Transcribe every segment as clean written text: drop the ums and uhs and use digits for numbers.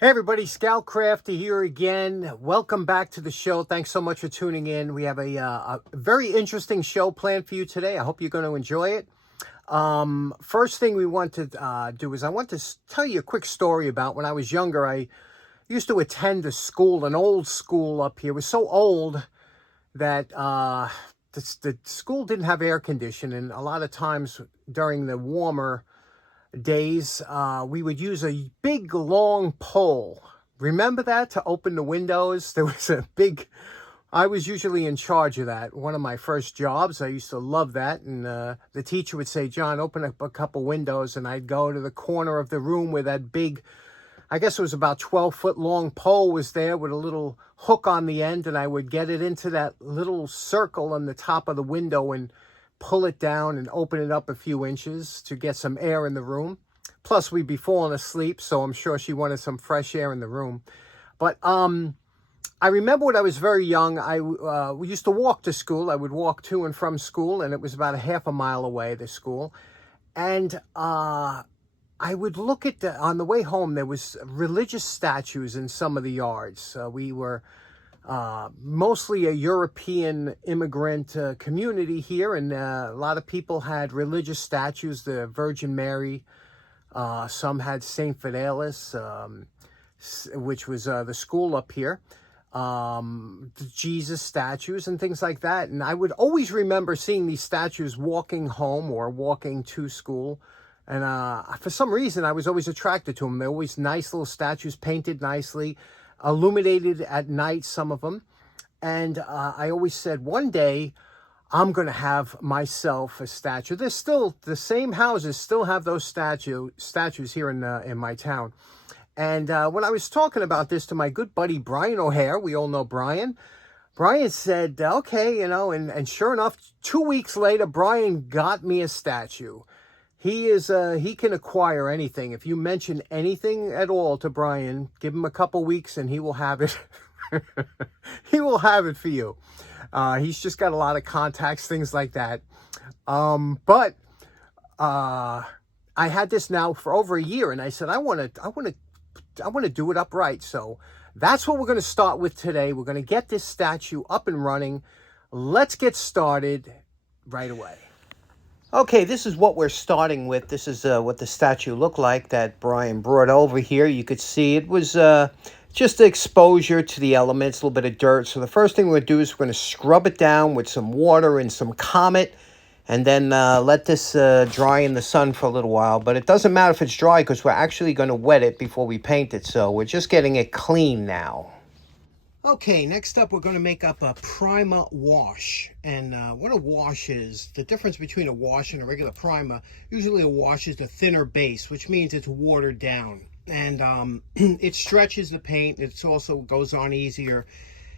Hey everybody, Scout Crafty here again. Welcome back to the show. Thanks so much for tuning in. We have a very interesting show planned for you today. I hope you're going to enjoy it. First thing we want to do is I want to tell you a quick story about when I was younger. I used to attend a school, an old school up here. It was so old that the school didn't have air conditioning. And a lot of times during the warmer days, we would use a big long pole. Remember that, to open the windows? There was a big, I was usually in charge of that. One of my first jobs, I used to love that. And the teacher would say, John, open up a couple windows. And I'd go to the corner of the room where that big, I guess it was about 12-foot long pole was there with a little hook on the end. And I would get it into that little circle on the top of the window and pull it down and open it up a few inches to get some air in the room. Plus, we'd be falling asleep, so I'm sure she wanted some fresh air in the room. But I remember when I was very young, we used to walk to school. I would walk to and from school, and it was about a half a mile away, the school. And I would look at on the way home, there was religious statues in some of the yards. We were mostly a European immigrant community here, and a lot of people had religious statues, the Virgin Mary. Some had Saint Fidelis, which was the school up here, the Jesus statues and things like that. And I would always remember seeing these statues walking home or walking to school. And for some reason, I was always attracted to them. They're always nice little statues, painted nicely, illuminated at night, some of them. And I always said, one day I'm going to have myself a statue. There's still, the same houses still have those statues here in my town. And when I was talking about this to my good buddy Brian O'Hare, we all know Brian said, okay, and sure enough, 2 weeks later, Brian got me a statue. He can acquire anything. If you mention anything at all to Brian, give him a couple weeks and he will have it. He will have it for you. He's just got a lot of contacts, things like that. But I had this now for over a year, and I said, I want to do it upright. So that's what we're going to start with today. We're going to get this statue up and running. Let's get started right away. Okay, this is what we're starting with. This is what the statue looked like that Brian brought over here. You could see it was just the exposure to the elements, a little bit of dirt. So the first thing we're going to do is we're going to scrub it down with some water and some Comet, and then let this dry in the sun for a little while. But it doesn't matter if it's dry because we're actually going to wet it before we paint it. So we're just getting it clean now. Okay, next up we're going to make up a primer wash. And what a wash is, the difference between a wash and a regular primer, usually a wash is the thinner base, which means it's watered down. And it stretches the paint, it also goes on easier.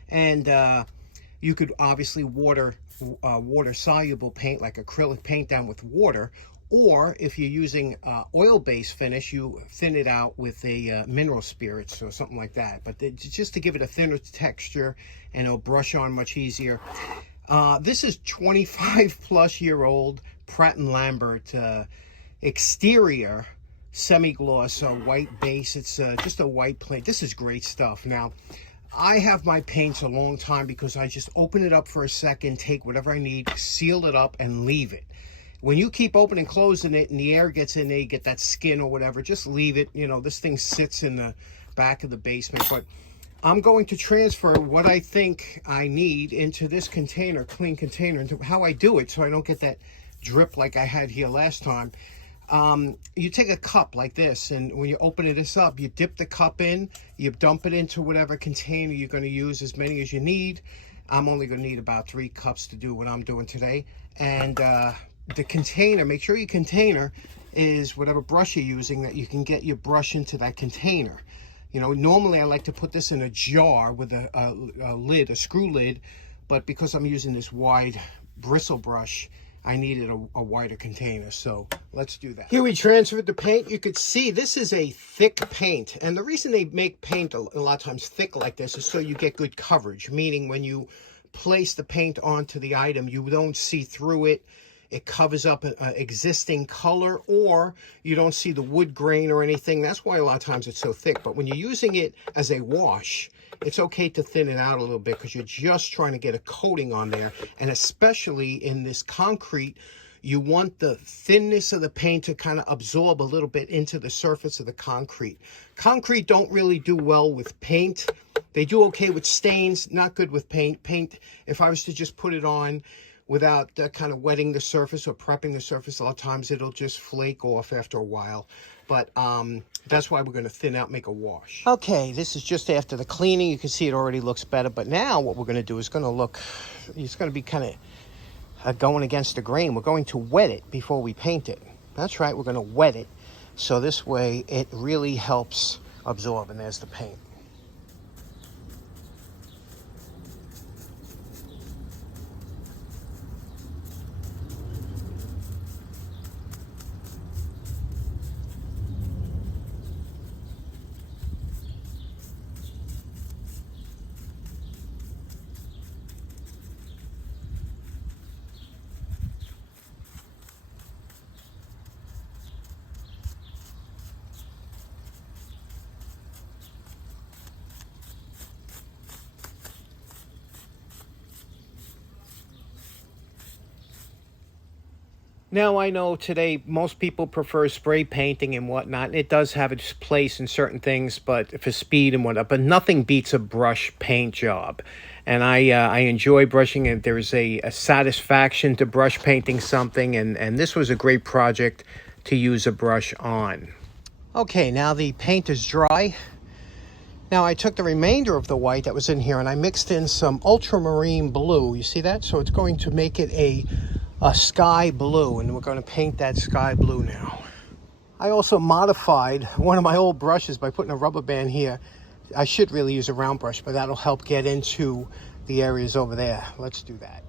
And you could obviously water soluble paint like acrylic paint down with water. Or if you're using oil-based finish, you thin it out with a mineral spirits or something like that. But just to give it a thinner texture, and it'll brush on much easier. This is 25-plus-year-old Pratt & Lambert exterior semi-gloss white base. It's just a white plate. This is great stuff. Now, I have my paints a long time because I just open it up for a second, take whatever I need, seal it up, and leave it. When you keep opening and closing it and the air gets in there, you get that skin or whatever, just leave it. This thing sits in the back of the basement. But I'm going to transfer what I think I need into this container, clean container, and how I do it so I don't get that drip like I had here last time. You take a cup like this, and when you open this up, you dip the cup in, you dump it into whatever container you're going to use, as many as you need. I'm only going to need about 3 cups to do what I'm doing today. And the container, make sure your container is whatever brush you're using, that you can get your brush into that container. Normally I like to put this in a jar with a lid, a screw lid, but because I'm using this wide bristle brush, I needed a wider container. So let's do that. Here we transferred the paint. You could see this is a thick paint, and the reason they make paint a lot of times thick like this is so you get good coverage, meaning when you place the paint onto the item, you don't see through it. it covers up an existing color, or you don't see the wood grain or anything. That's why a lot of times it's so thick. But when you're using it as a wash, it's okay to thin it out a little bit because you're just trying to get a coating on there. And especially in this concrete, you want the thinness of the paint to kind of absorb a little bit into the surface of the concrete. Concrete don't really do well with paint. They do okay with stains, not good with paint. Paint, if I was to just put it on without kind of wetting the surface or prepping the surface, a lot of times it'll just flake off after a while. But that's why we're going to thin out, make a wash. Okay, this is just after the cleaning. You can see it already looks better. But now what we're going to do is going to look, it's going to be kind of going against the grain. We're going to wet it before we paint it. That's right, we're going to wet it. So this way it really helps absorb. And there's the paint. Now, I know today most people prefer spray painting and whatnot. It does have its place in certain things, but for speed and whatnot. But nothing beats a brush paint job. And I enjoy brushing it. There's a satisfaction to brush painting something. And this was a great project to use a brush on. Okay, now the paint is dry. Now I took the remainder of the white that was in here and I mixed in some ultramarine blue. You see that? So it's going to make it a sky blue, and we're going to paint that sky blue now. I also modified one of my old brushes by putting a rubber band here. I should really use a round brush, but that'll help get into the areas over there. Let's do that.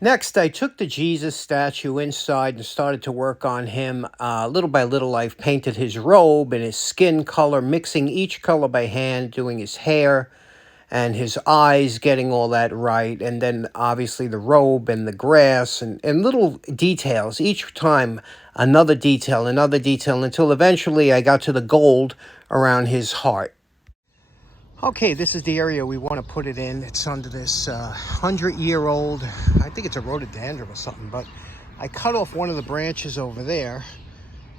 Next, I took the Jesus statue inside and started to work on him. Little by little, I've painted his robe and his skin color, mixing each color by hand, doing his hair and his eyes, getting all that right. And then, obviously, the robe and the grass and little details. Each time, another detail, until eventually I got to the gold around his heart. Okay, this is the area we want to put it in. It's under this 100-year-old, I think it's a rhododendron or something, but I cut off one of the branches over there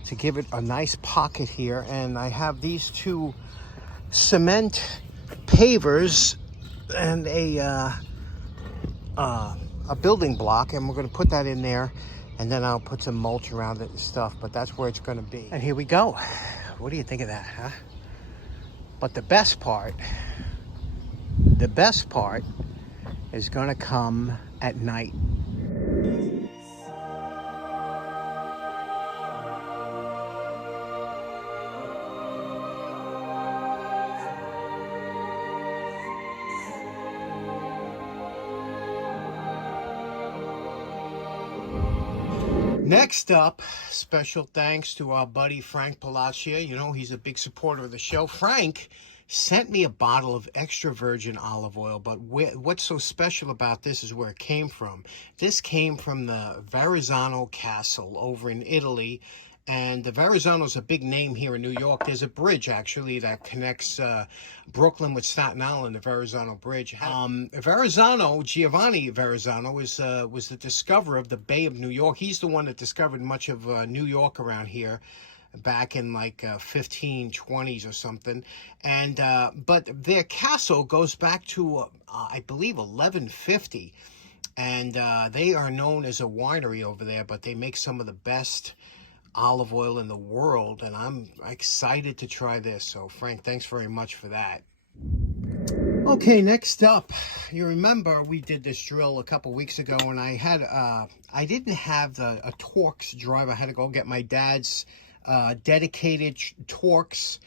to give it a nice pocket here, and I have these two cement pavers and a building block, and we're going to put that in there, and then I'll put some mulch around it and stuff, but that's where it's going to be. And here we go. What do you think of that, huh? But the best part is going to come at night. Next up, special thanks to our buddy Frank Palacia. You know, he's a big supporter of the show. Frank sent me a bottle of extra virgin olive oil, but what's so special about this is where it came from. This came from the Verrazzano Castle over in Italy. And the Verrazzano is a big name here in New York. There's a bridge, actually, that connects Brooklyn with Staten Island, the Verrazzano Bridge. Verrazzano, Giovanni Verrazzano, was the discoverer of the Bay of New York. He's the one that discovered much of New York around here back in like 1520s or something. And but their castle goes back to, I believe, 1150. And they are known as a winery over there, but they make some of the best olive oil in the world, and I'm excited to try this. So Frank, thanks very much for that. Okay, next up, you remember we did this drill a couple weeks ago, and I had I didn't have a Torx driver. I had to go get my dad's dedicated Torx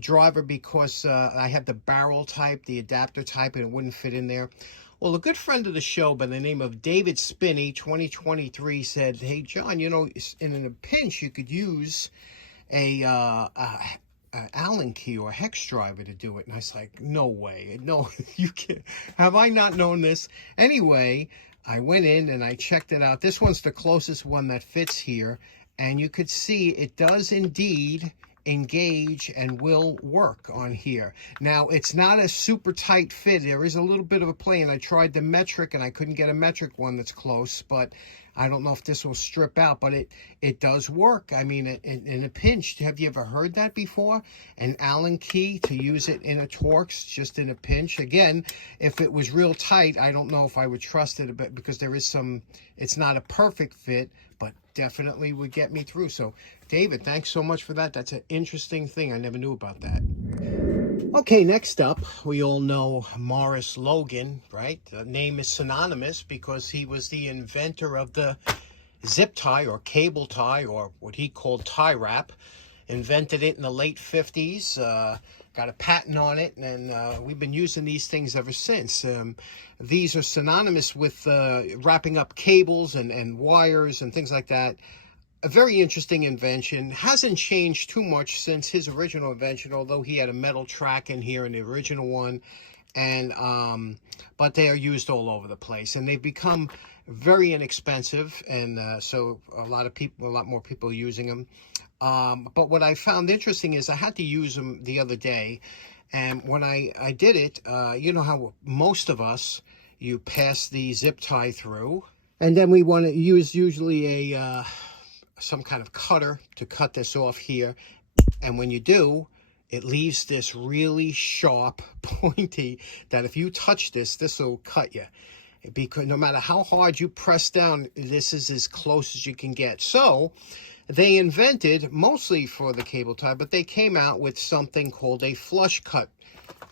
driver because I have the barrel type, the adapter type, and it wouldn't fit in there. Well, a good friend of the show by the name of David Spinney, 2023, said, "Hey, John, you know, in a pinch, you could use a Allen key or hex driver to do it." And I was like, no way, no, you can't. Have I not known this? Anyway, I went in and I checked it out. This one's the closest one that fits here, and you could see it does indeed engage and will work on here. Now, it's not a super tight fit. There is a little bit of a play, and I tried the metric and I couldn't get a metric one that's close, but I don't know if this will strip out, but it does work. I mean, in a pinch, have you ever heard that before? An Allen key to use it in a Torx, just in a pinch. Again, if it was real tight, I don't know if I would trust it a bit, because there is some, it's not a perfect fit, but definitely would get me through. So, David, thanks so much for that. That's an interesting thing. I never knew about that. Okay, next up, we all know Morris Logan, right? The name is synonymous because he was the inventor of the zip tie or cable tie, or what he called tie wrap. Invented it in the late 50s, got a patent on it, and we've been using these things ever since. These are synonymous with wrapping up cables and wires and things like that. A very interesting invention. Hasn't changed too much since his original invention, although he had a metal track in here in the original one. And but they are used all over the place, and they've become very inexpensive, and so a lot more people are using them. But what I found interesting is I had to use them the other day, and when I did it, you know how most of us, you pass the zip tie through, and then we want to use usually a some kind of cutter to cut this off here, and when you do, it leaves this really sharp, pointy, that if you touch this, this will cut you, because no matter how hard you press down, this is as close as you can get. So they invented, mostly for the cable tie, but they came out with something called a flush cut,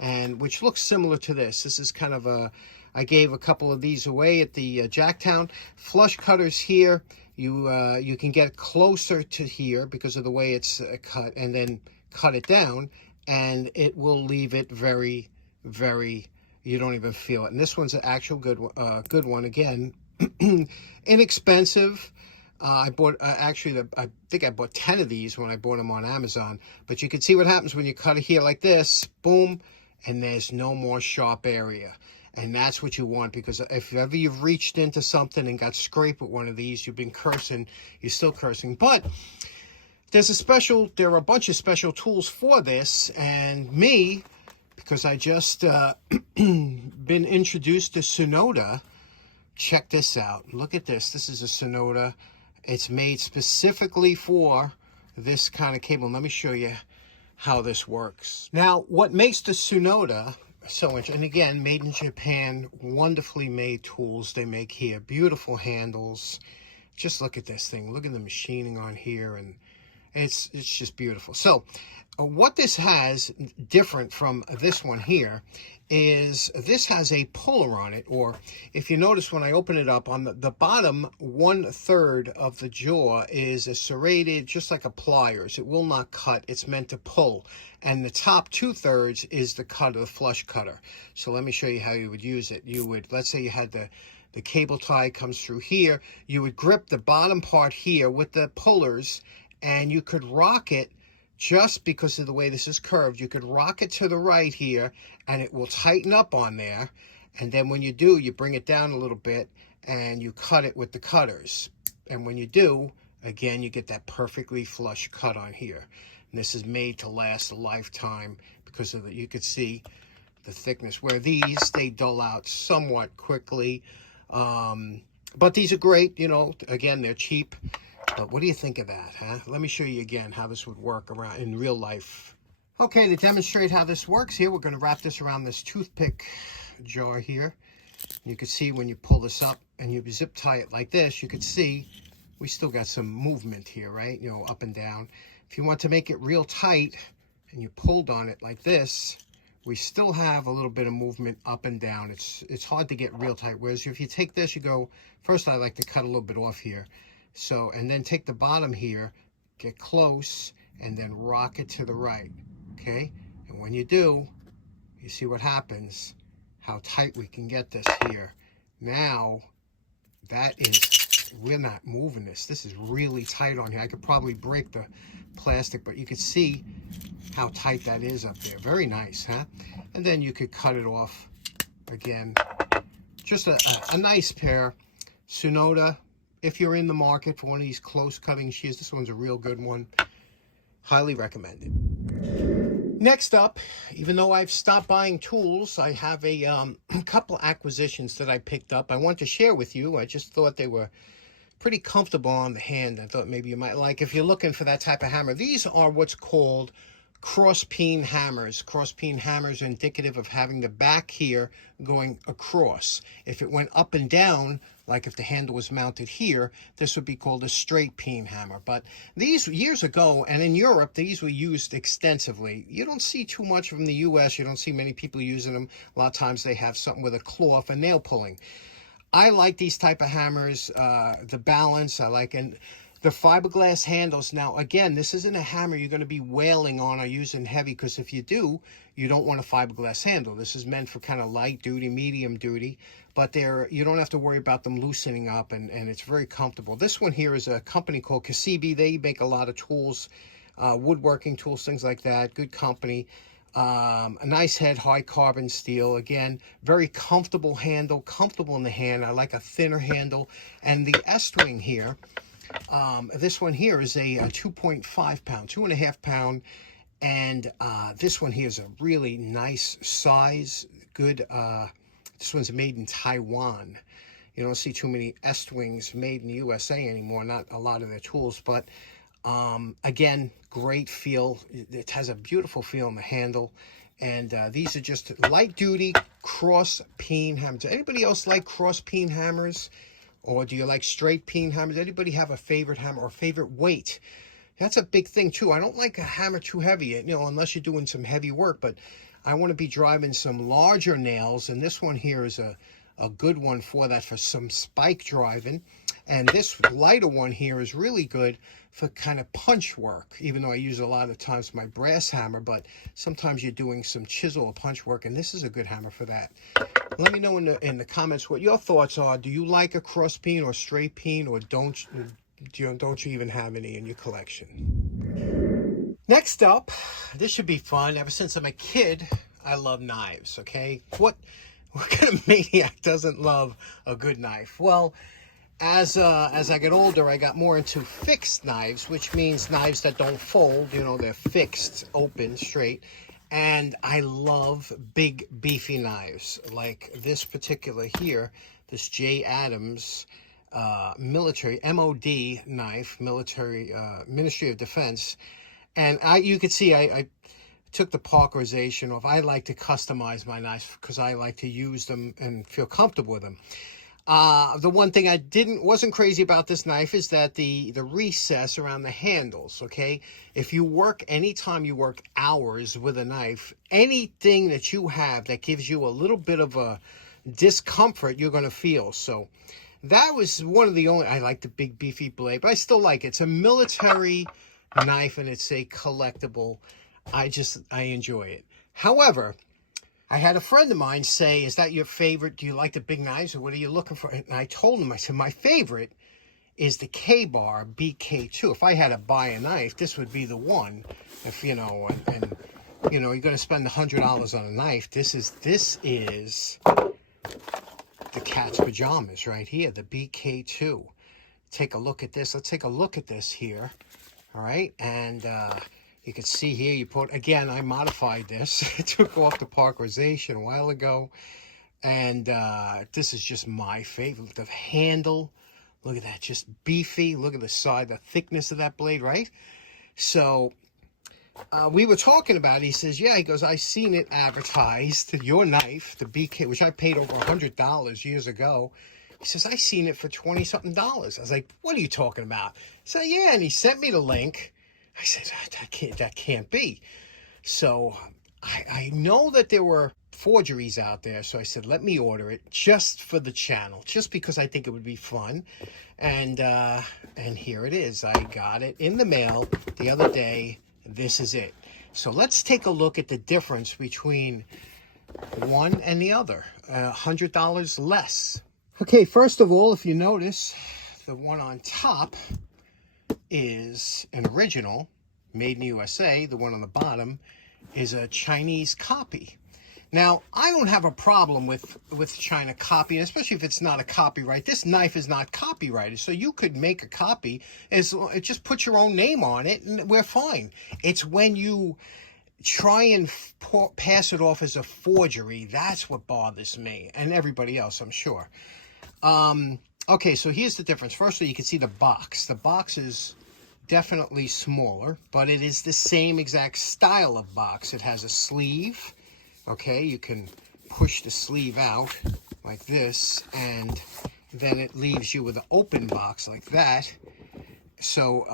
and which looks similar to this. This is kind of a, I gave a couple of these away at the Jacktown. Flush cutters here, you can get closer to here because of the way it's cut, and then cut it down, and it will leave it very, very, you don't even feel it. And this one's an actual good one. Again, inexpensive. I bought, actually, I think I bought 10 of these when I bought them on Amazon. But you can see what happens when you cut it here like this, boom, and there's no more sharp area. And that's what you want, because if ever you've reached into something and got scraped with one of these, you've been cursing, you're still cursing. But there are a bunch of special tools for this, and me, because I just been introduced to Tsunoda. Check this out. Look at this. This is a Tsunoda. It's made specifically for this kind of cable. Let me show you how this works. Now, what makes the Tsunoda so much, and again, made in Japan, wonderfully made tools they make here, beautiful handles. Just look at this thing. Look at the machining on here, and it's just beautiful. So what this has different from this one here is this has a puller on it, or if you notice when I open it up, on the bottom 1/3 of the jaw is a serrated, just like a pliers. It will not cut. It's meant to pull. And the top 2/3 is the cutter, the flush cutter. So let me show you how you would use it. You would, let's say you had the cable tie comes through here, you would grip the bottom part here with the pullers, and you could rock it. Just because of the way this is curved, you could rock it to the right here, and it will tighten up on there. And then when you do, you bring it down a little bit, and you cut it with the cutters. And when you do, again, you get that perfectly flush cut on here. And this is made to last a lifetime because of the, you could see the thickness. Where these, they dull out somewhat quickly. But these are great, you know, again, they're cheap. But what do you think of that, huh? Let me show you again how this would work around in real life. Okay, to demonstrate how this works here, we're going to wrap this around this toothpick jar here. You can see when you pull this up and you zip tie it like this, you can see we still got some movement here, right? You know, up and down. If you want to make it real tight and you pulled on it like this, we still have a little bit of movement up and down. It's hard to get real tight. Whereas if you take this, you go, first I like to cut a little bit off here. So, and then take the bottom here, get close, and then rock it to the right, okay? And when you do, you see what happens, how tight we can get this here. Now, that is, we're not moving this. This is really tight on here. I could probably break the plastic, but you can see how tight that is up there. Very nice, huh? And then you could cut it off again. Just a nice pair. Tsunoda, if you're in the market for one of these close cutting shears, this one's a real good one. Highly recommended. Next up, even though I've stopped buying tools, I have a couple acquisitions that I picked up. I want to share with you. I just thought they were pretty comfortable on the hand. I thought maybe you might like if you're looking for that type of hammer. These are what's called cross peen hammers. Cross peen hammers are indicative of having the back here going across. If it went up and down, like if the handle was mounted here, this would be called a straight peen hammer. But these, years ago, and in Europe, these were used extensively. You don't see too much from the US. You don't see many people using them. A lot of times they have something with a claw for nail pulling. I like these type of hammers, the balance, I like, and the fiberglass handles. Now, again, this isn't a hammer you're going to be wailing on or using heavy, because if you do, you don't want a fiberglass handle. This is meant for kind of light duty, medium duty, but you don't have to worry about them loosening up, and it's very comfortable. This one here is a company called Kasibi. They make a lot of tools, woodworking tools, things like that. Good company. A nice head, high carbon steel. Again, very comfortable handle, comfortable in the hand. I like a thinner handle. And the S-wing here, this one here is a 2.5 pound, 2.5 pound. And this one here is a really nice size, good. This one's made in Taiwan. You don't see too many S-wings made in the USA anymore, not a lot of their tools, but again, great feel. It has a beautiful feel in the handle. And these are just light duty cross peen hammers. Anybody else like cross peen hammers? Or do you like straight peen hammers? Anybody have a favorite hammer or favorite weight? That's a big thing too. I don't like a hammer too heavy, you know, unless you're doing some heavy work, but I want to be driving some larger nails, and this one here is a good one for that, for some spike driving. And this lighter one here is really good for kind of punch work, even though I use a lot of times my brass hammer, but sometimes you're doing some chisel or punch work, and this is a good hammer for that. Let me know in the comments what your thoughts are. Do you like a cross peen or straight peen, or don't you even have any in your collection? Next up, this should be fun. Ever since I'm a kid, I love knives, okay? What kind of maniac doesn't love a good knife? Well, as I get older, I got more into fixed knives, which means knives that don't fold. You know, they're fixed, open, straight. And I love big, beefy knives, like this particular here, this J. Adams military, MOD knife, military, Ministry of Defense. And you could see I took the parkerization off. I like to customize my knives because I like to use them and feel comfortable with them. The one thing I wasn't crazy about this knife is that the recess around the handles, okay? If you work, anytime you work hours with a knife, anything that you have that gives you a little bit of a discomfort, you're going to feel. So that was one of the only, I like the big beefy blade, but I still like it. It's a military knife and it's a collectible. I enjoy it. However, I had a friend of mine say, is that your favorite? Do you like the big knives, or what are you looking for? And I told him, I said, my favorite is the K-Bar BK-2. If I had to buy a knife, this would be the one. If, you know, and you know, you're going to spend $100 on a knife. This is the cat's pajamas right here, the BK-2. Take a look at this. Let's take a look at this here. All right. And, you can see here, again, I modified this. I took off the parkerization a while ago. And this is just my favorite. The handle, look at that, just beefy. Look at the side, the thickness of that blade, right? So we were talking about it. He says, yeah, he goes, I seen it advertised, your knife, the BK, which I paid over $100 years ago. He says, I seen it for $20-something. I was like, what are you talking about? So yeah, and he sent me the link. I said, that can't be. So I know that there were forgeries out there, so I said, let me order it just for the channel, just because I think it would be fun. And here it is. I got it in the mail the other day. This is it. So let's take a look at the difference between one and the other. $100 less. Okay, first of all, if you notice, the one on top is an original, made in the USA. The one on the bottom is a Chinese copy. Now, I don't have a problem with China copying, especially if it's not a copyright. This knife is not copyrighted, so you could make a copy. Just put your own name on it, and we're fine. It's when you try and pass it off as a forgery, that's what bothers me, and everybody else, I'm sure. Okay, so here's the difference. Firstly, you can see the box. The box is definitely smaller, but it is the same exact style of box. It has a sleeve. Okay, you can push the sleeve out like this, and then it leaves you with an open box like that. So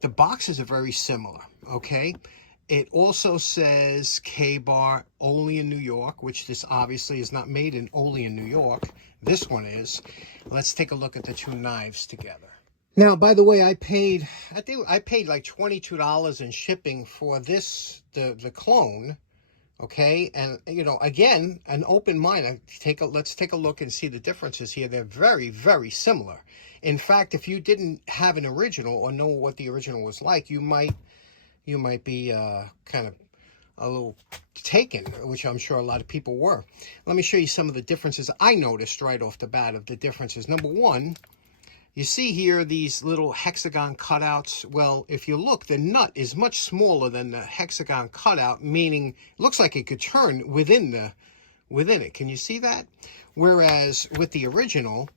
the boxes are very similar, okay? It also says K-bar only in New York, which this obviously is not made in only in New York. This one is. Let's take a look at the two knives together. Now, by the way, I paid like $22 in shipping for this, the clone. Okay, and you know, again, an open mind. Let's take a look and see the differences here. They're very, very similar. In fact, if you didn't have an original or know what the original was like, you might be kind of a little taken, which I'm sure a lot of people were. Let me show you some of the differences I noticed right off the bat of the differences. Number one, you see here these little hexagon cutouts. Well, if you look, the nut is much smaller than the hexagon cutout, meaning it looks like it could turn within it. Can you see that? Whereas with the original,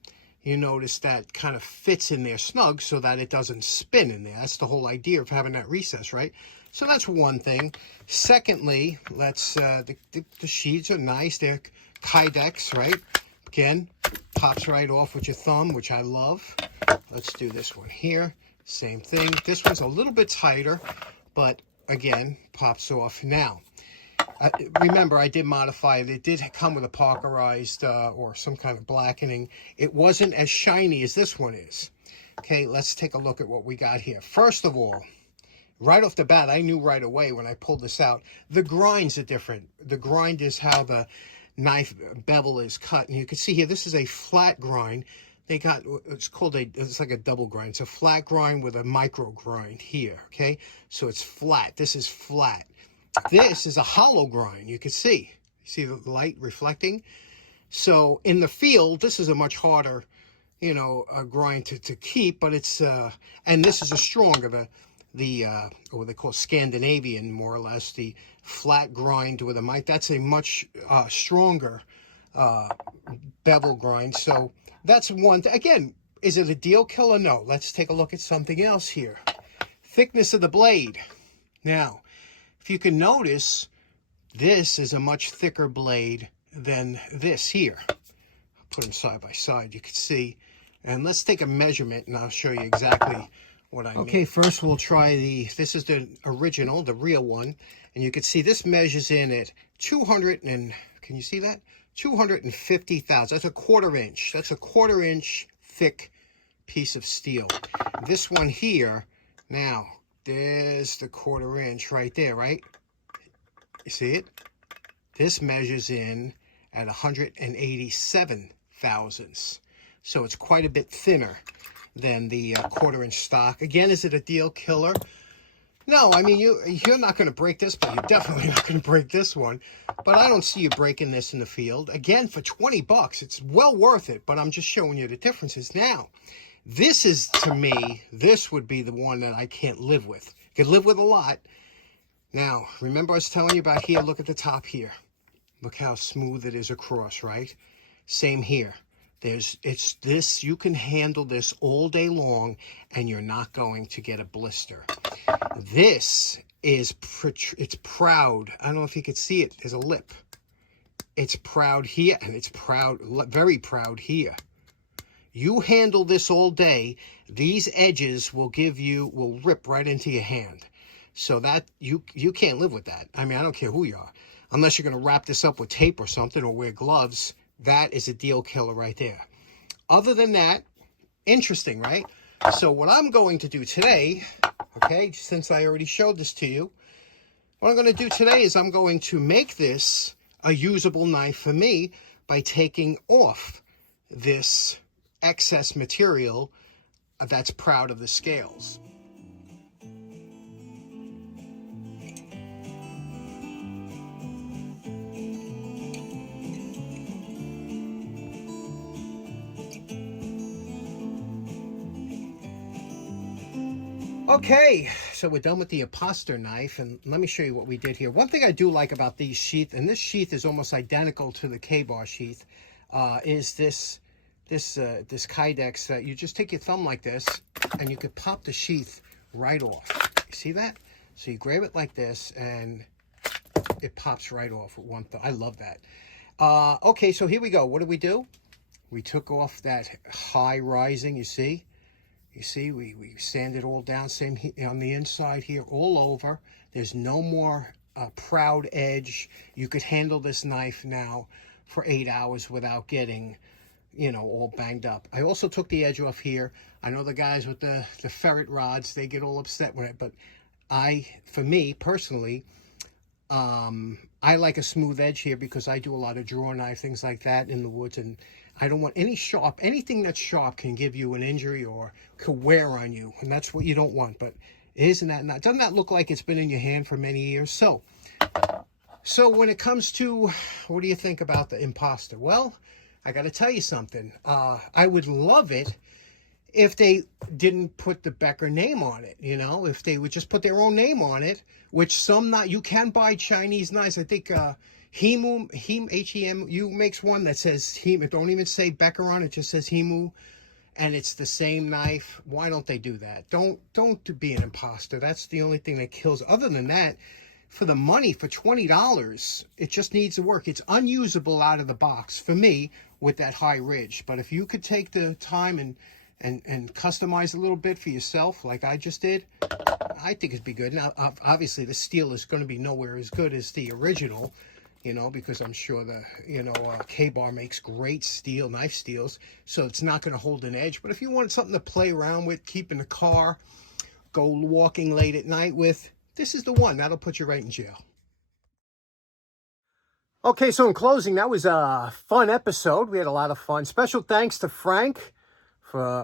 you notice that kind of fits in there snug so that it doesn't spin in there. That's the whole idea of having that recess, right? So that's one thing. Secondly, let's the sheets are nice. They're Kydex, right? Again, pops right off with your thumb, which I love. Let's do this one here. Same thing. This one's a little bit tighter, but again, pops off. Now, remember, I did modify it. It did come with a parkerized or some kind of blackening. It wasn't as shiny as this one is. Okay, let's take a look at what we got here. First of all, right off the bat, I knew right away when I pulled this out, the grinds are different. The grind is how the knife bevel is cut, and you can see here this is a flat grind. They got, it's like a double grind. It's a flat grind with a micro grind here. Okay, so it's flat. This is flat. This is a hollow grind. You can see the light reflecting. So in the field, this is a much harder, you know, a grind to keep, but it's and this is a stronger, the what they call Scandinavian, more or less, the flat grind with a mic. That's a much stronger bevel grind. So that's one. Again, is it a deal killer? No. Let's take a look at something else here. Thickness of the blade. Now, if you can notice, this is a much thicker blade than this here. I'll put them side by side. You can see. And let's take a measurement, and I'll show you exactly what I mean. Okay, first we'll try this is the original, the real one. And you can see this measures in at 200 and, can you see that? 250 thousandths. That's a quarter inch. That's a quarter inch thick piece of steel. This one here, now, there's the quarter inch right there, right? You see it? This measures in at 187 thousandths. So it's quite a bit thinner than the quarter inch stock. Again, is it a deal killer? No, I mean, you're not going to break this, but you're definitely not going to break this one. But I don't see you breaking this in the field. Again, for 20 bucks, it's well worth it, but I'm just showing you the differences. Now, this is, to me, this would be the one that I can't live with. Could live with a lot. Now, remember I was telling you about here? Look at the top here. Look how smooth it is across, right? Same here. It's this, you can handle this all day long and you're not going to get a blister. This is, it's proud. I don't know if you can see it. There's a lip. It's proud here and it's proud, very proud here. You handle this all day, these edges will rip right into your hand. So that you can't live with that. I mean, I don't care who you are. Unless you're going to wrap this up with tape or something or wear gloves, that is a deal killer right there. Other than that, interesting, right? So what I'm going to do today, okay, since I already showed this to you, what I'm going to do today is I'm going to make this a usable knife for me by taking off this excess material that's proud of the scales. Okay, so we're done with the Imposter knife, and let me show you what we did here. One thing I do like about these sheath, and this sheath is almost identical to the K-bar sheath, is this Kydex that you just take your thumb like this, and you could pop the sheath right off. You see that? So you grab it like this, and it pops right off with one thumb. I love that. Okay, so here we go. What did we do? We took off that high rising, you see? You see, we sand it all down, same on the inside here, all over. There's no more proud edge. You could handle this knife now for 8 hours without getting, you know, all banged up. I also took the edge off here. I know the guys with the ferret rods, they get all upset with it, but for me, personally, I like a smooth edge here because I do a lot of draw knife, things like that in the woods, and I don't want anything that's sharp can give you an injury or could wear on you, and that's what you don't want. But doesn't that look like it's been in your hand for many years? So when it comes to, what do you think about the Imposter? Well, I got to tell you something. I would love it if they didn't put the Becker name on it, you know, if they would just put their own name on it, which you can buy Chinese knives. I think Hemu, H-E-M-U makes one that says Hemu. It don't even say Becker on it, just says Hemu, and it's the same knife. Why don't they do that? Don't be an Imposter. That's the only thing that kills. Other than that, for the money, for $20, it just needs to work. It's unusable out of the box for me with that high ridge. But if you could take the time and customize a little bit for yourself like I just did, I think it'd be good. Now, obviously, the steel is going to be nowhere as good as the original, you know, because I'm sure K-bar makes great steel, knife steels, so it's not going to hold an edge. But if you want something to play around with, keep in the car, go walking late at night with, this is the one. That'll put you right in jail. Okay, so in closing, that was a fun episode. We had a lot of fun. Special thanks to Frank for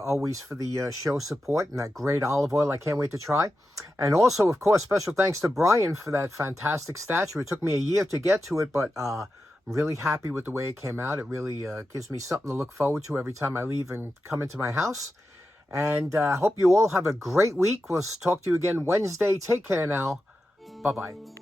the show support and that great olive oil I can't wait to try. And also, of course, special thanks to Brian for that fantastic statue. It took me a year to get to it, but I'm really happy with the way it came out. It really gives me something to look forward to every time I leave and come into my house. And I hope you all have a great week. We'll talk to you again Wednesday. Take care now. Bye-bye.